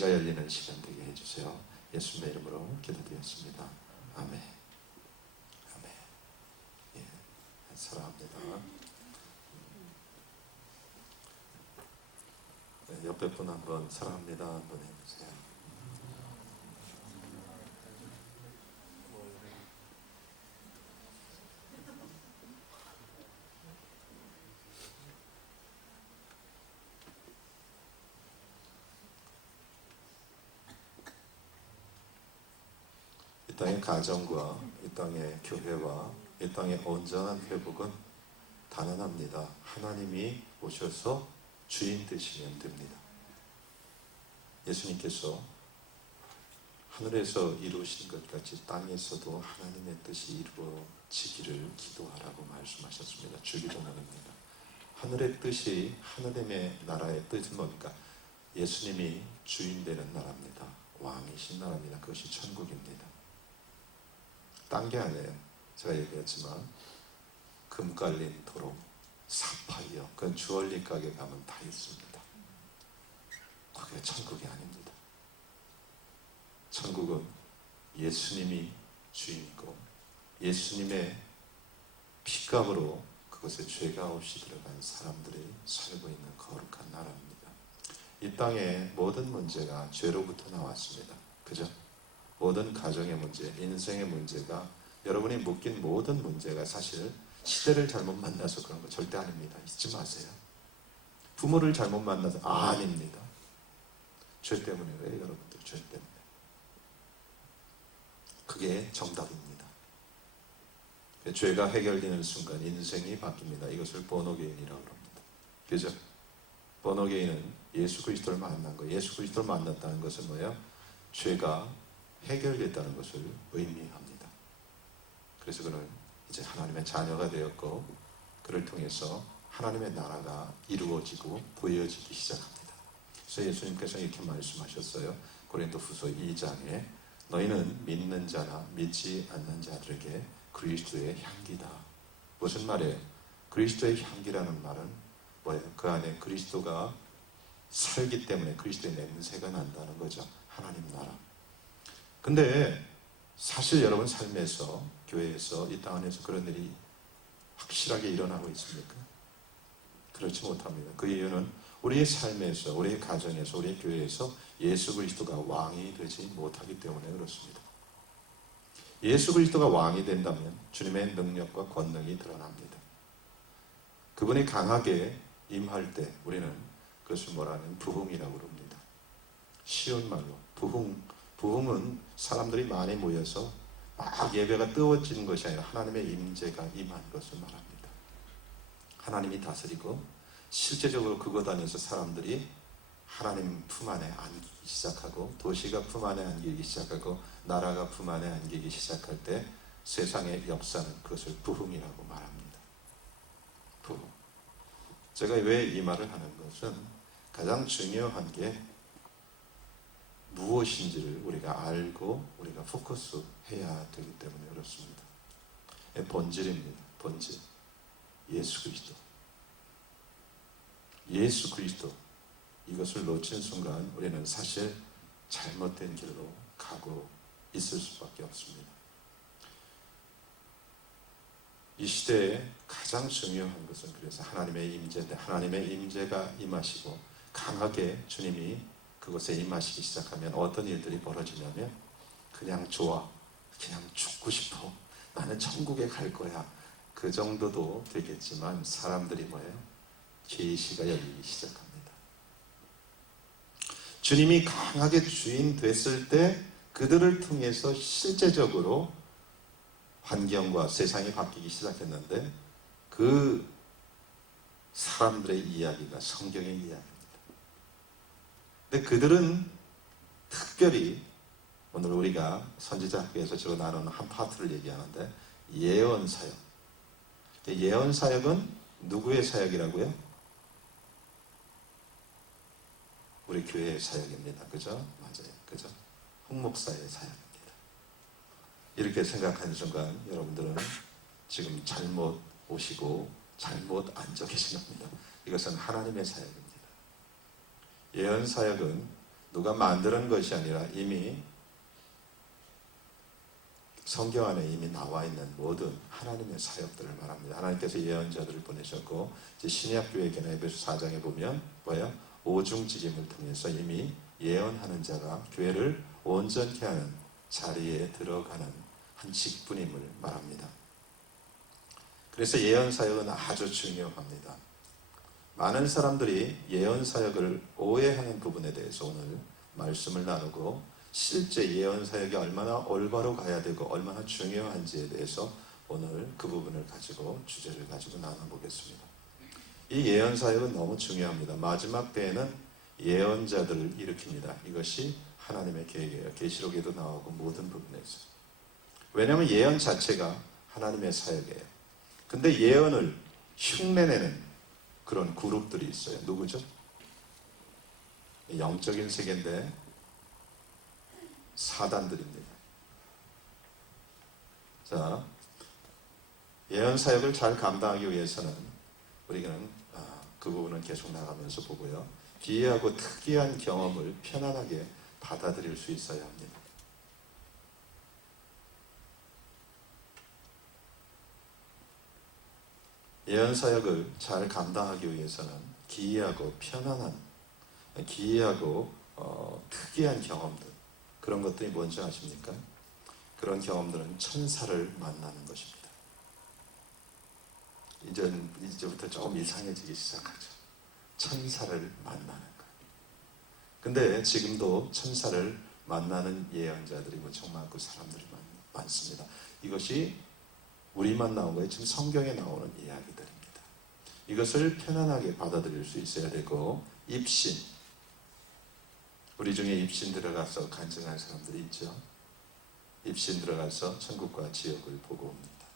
계시가 열리는 시간 되게 해주세요. 예수님의 이름으로 기도드렸습니다. 아멘. 아멘. 예, 사랑합니다. 네, 옆에 분 한번 사랑합니다 한번 해주세요. 이 땅의 가정과 이 땅의 교회와 이 땅의 온전한 회복은 단언합니다. 하나님이 오셔서 주인 되시면 됩니다. 예수님께서 하늘에서 이루신 것 같이 땅에서도 하나님의 뜻이 이루어지기를 기도하라고 말씀하셨습니다. 주기도문입니다. 하늘의 뜻이, 하나님의 나라의 뜻은 뭡니까? 예수님이 주인 되는 나라입니다. 왕이신 나라입니다. 그것이 천국입니다. 딴 게 아니에요. 제가 얘기했지만 금 깔린 도로, 사파이어, 그건 주얼리 가게 가면 다 있습니다. 그게 천국이 아닙니다. 천국은 예수님이 주인이고 예수님의 피값으로 그것에 죄가 없이 들어간 사람들이 살고 있는 거룩한 나라입니다. 이 땅의 모든 문제가 죄로부터 나왔습니다. 그죠? 모든 가정의 문제, 인생의 문제가, 여러분이 묶인 모든 문제가 사실 시대를 잘못 만나서 그런 거 절대 아닙니다. 잊지 마세요. 부모를 잘못 만나서 아닙니다. 죄 때문에. 왜 여러분들 죄 때문에? 그게 정답입니다. 죄가 해결되는 순간 인생이 바뀝니다. 이것을 본어게인이라고 합니다. 그죠? 본어게인은 예수 그리스도를 만난 거예요. 예수 그리스도를 만났다는 것은 뭐예요? 죄가 해결됐다는 것을 의미합니다. 그래서 그는 이제 하나님의 자녀가 되었고 그를 통해서 하나님의 나라가 이루어지고 보여지기 시작합니다. 그래서 예수님께서 이렇게 말씀하셨어요. 고린도후서 2장에 너희는 믿는 자나 믿지 않는 자들에게 그리스도의 향기다. 무슨 말이에요? 그리스도의 향기라는 말은 뭐예요? 그 안에 그리스도가 살기 때문에 그리스도의 냄새가 난다는 거죠. 하나님 나라. 근데 사실 여러분 삶에서, 교회에서, 이 땅 안에서 그런 일이 확실하게 일어나고 있습니까? 그렇지 못합니다. 그 이유는 우리의 삶에서, 우리의 가정에서, 우리의 교회에서 예수 그리스도가 왕이 되지 못하기 때문에 그렇습니다. 예수 그리스도가 왕이 된다면 주님의 능력과 권능이 드러납니다. 그분이 강하게 임할 때 우리는 그것을 뭐라 하면 부흥이라고 합니다. 쉬운 말로 부흥은 사람들이 많이 모여서 막 예배가 뜨거워지는 것이 아니라 하나님의 임재가 임한 것을 말합니다. 하나님이 다스리고 실제적으로 그곳 안에서 사람들이 하나님 품 안에 안기기 시작하고 도시가 품 안에 안기기 시작하고 나라가 품 안에 안기기 시작할 때 세상의 역사는 그것을 부흥이라고 말합니다. 부흥. 제가 왜 이 말을 하는 것은 가장 중요한 게 무엇인지를 우리가 알고 우리가 포커스해야 되기 때문에 그렇습니다. 본질입니다. 본질. 예수 그리스도. 예수 그리스도. 이것을 놓친 순간 우리는 사실 잘못된 길로 가고 있을 수밖에 없습니다. 이 시대에 가장 중요한 것은 그래서 하나님의 임재인데 하나님의 임재가 임하시고 강하게 주님이 그곳에 임하시기 시작하면 어떤 일들이 벌어지냐면 그냥 좋아, 그냥 죽고 싶어, 나는 천국에 갈 거야, 그 정도도 되겠지만 사람들이 뭐예요? 계시가 열리기 시작합니다. 주님이 강하게 주인 됐을 때 그들을 통해서 실제적으로 환경과 세상이 바뀌기 시작했는데 그 사람들의 이야기가 성경의 이야기입니다. 근데 그들은 특별히 오늘 우리가 선지자학교에서 주로 나누는 한 파트를 얘기하는데 예언사역. 예언사역은 누구의 사역이라고요? 우리 교회의 사역입니다. 그죠? 맞아요. 그죠? 홍목사의 사역입니다. 이렇게 생각하는 순간 여러분들은 지금 잘못 오시고 잘못 앉아 계신 겁니다. 이것은 하나님의 사역입니다. 예언사역은 누가 만드는 것이 아니라 이미 성경 안에 이미 나와 있는 모든 하나님의 사역들을 말합니다. 하나님께서 예언자들을 보내셨고, 이제 신약교회에게는 에베소 4장에 보면 뭐예요? 오중직임을 통해서 이미 예언하는 자가 교회를 온전케 하는 자리에 들어가는 한 직분임을 말합니다. 그래서 예언 사역은 아주 중요합니다. 많은 사람들이 예언 사역을 오해하는 부분에 대해서 오늘 말씀을 나누고, 실제 예언 사역이 얼마나 올바로 가야 되고 얼마나 중요한지에 대해서 오늘 그 부분을 가지고 주제를 가지고 나눠보겠습니다. 이 예언 사역은 너무 중요합니다. 마지막 때에는 예언자들을 일으킵니다. 이것이 하나님의 계획이에요. 계시록에도 나오고 모든 부분에서. 왜냐하면 예언 자체가 하나님의 사역이에요. 근데 예언을 흉내내는 그런 그룹들이 있어요. 누구죠? 영적인 세계인데 사단들입니다. 자, 예언 사역을 잘 감당하기 위해서는 우리는 그 부분은 계속 나가면서 보고요. 기이하고 특이한 경험을 편안하게 받아들일 수 있어야 합니다. 예언 사역을 잘 감당하기 위해서는 기이하고 편안한, 기이하고 특이한 경험들, 그런 것들이 뭔지 아십니까? 그런 경험들은 천사를 만나는 것입니다. 이제부터 조금 이상해지기 시작하죠. 천사를 만나는 것. 근데 지금도 천사를 만나는 예언자들이 무척 많고 사람들이 많습니다. 이것이 우리만 나온 거예요. 지금 성경에 나오는 이야기들입니다. 이것을 편안하게 받아들일 수 있어야 되고, 입신. 우리 중에 입신 들어가서 간증한 사람들이 있죠. 입신 들어가서 천국과 지옥을 보고 옵니다.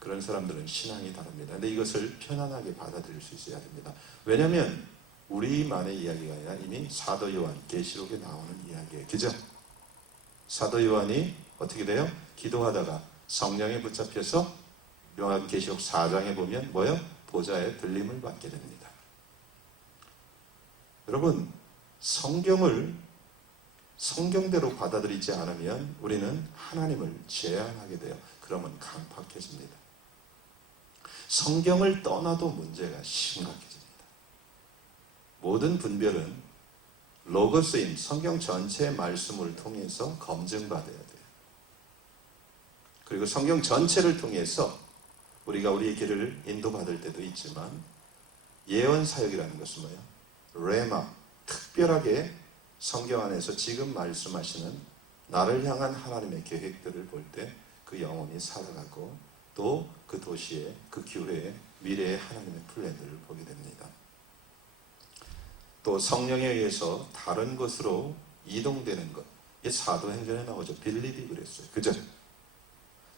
그런 사람들은 신앙이 다릅니다. 근데 이것을 편안하게 받아들일 수 있어야 됩니다. 왜냐하면 우리만의 이야기가 아니라 이미 사도 요한, 계시록에 나오는 이야기예요. 그죠? 사도 요한이 어떻게 돼요? 기도하다가 성령에 붙잡혀서 요한계시록 4장에 보면 뭐예요? 보좌의 들림을 받게 됩니다. 여러분, 성경을 성경대로 받아들이지 않으면 우리는 하나님을 제한하게 돼요. 그러면 강팍해집니다. 성경을 떠나도 문제가 심각해집니다. 모든 분별은 로고스인 성경 전체의 말씀을 통해서 검증받아야 돼요. 그리고 성경 전체를 통해서 우리가 우리의 길을 인도받을 때도 있지만, 예언 사역이라는 것은 뭐예요? 레마, 특별하게 성경 안에서 지금 말씀하시는 나를 향한 하나님의 계획들을 볼 때 그 영혼이 살아가고, 또 그 도시에, 그 교회에 미래의 하나님의 플랜들을 보게 됩니다. 또 성령에 의해서 다른 곳으로 이동되는 것, 이게 사도행전에 나오죠. 빌립이 그랬어요. 그죠?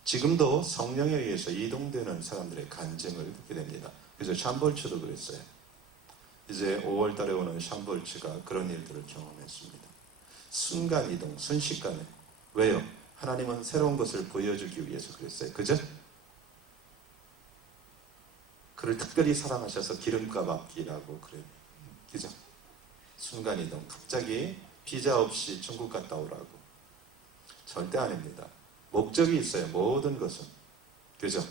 지금도 성령에 의해서 이동되는 사람들의 간증을 듣게 됩니다. 그래서 샴볼츠도 그랬어요. 이제 5월 달에 오는 샴볼츠가 그런 일들을 경험했습니다. 순간 이동, 순식간에. 왜요? 하나님은 새로운 것을 보여주기 위해서 그랬어요. 그죠? 그를 특별히 사랑하셔서 기름값 아끼라고 그래요. 그죠? 순간 이동. 갑자기 비자 없이 중국 갔다 오라고. 절대 아닙니다. 목적이 있어요. 모든 것은. 그죠?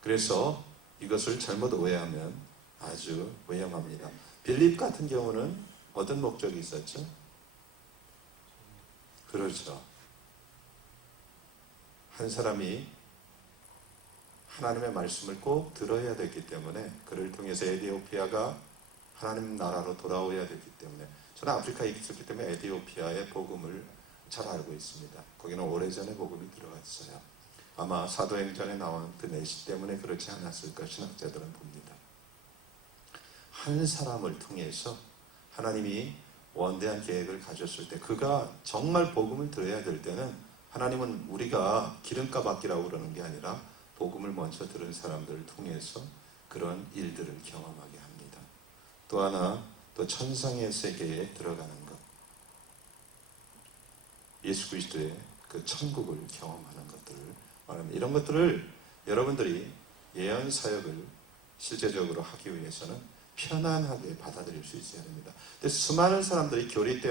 그래서 이것을 잘못 오해하면 아주 위험합니다. 빌립 같은 경우는 어떤 목적이 있었죠? 그렇죠. 한 사람이 하나님의 말씀을 꼭 들어야 되기 때문에, 그를 통해서 에티오피아가 하나님 나라로 돌아오야 되기 때문에, 저는 아프리카에 있었기 때문에 에티오피아의 복음을 잘 알고 있습니다. 거기는 오래전에 복음이 들어갔어요. 아마 사도행전에 나온 그 내시 때문에 그렇지 않았을까 신학자들은 봅니다. 한 사람을 통해서 하나님이 원대한 계획을 가졌을 때, 그가 정말 복음을 들어야 될 때는 하나님은 우리가 기름값 아끼라고 그러는 게 아니라 복음을 먼저 들은 사람들을 통해서 그런 일들을 경험하게 합니다. 또 하나, 또 천상의 세계에 들어가는 것. 예수 그리스도의 그 천국을 경험하는 것들을 말합니다. 이런 것들을 여러분들이 예언 사역을 실제적으로 하기 위해서는 편안하게 받아들일 수 있어야 됩니다. 근데 수많은 사람들이 교리 때문에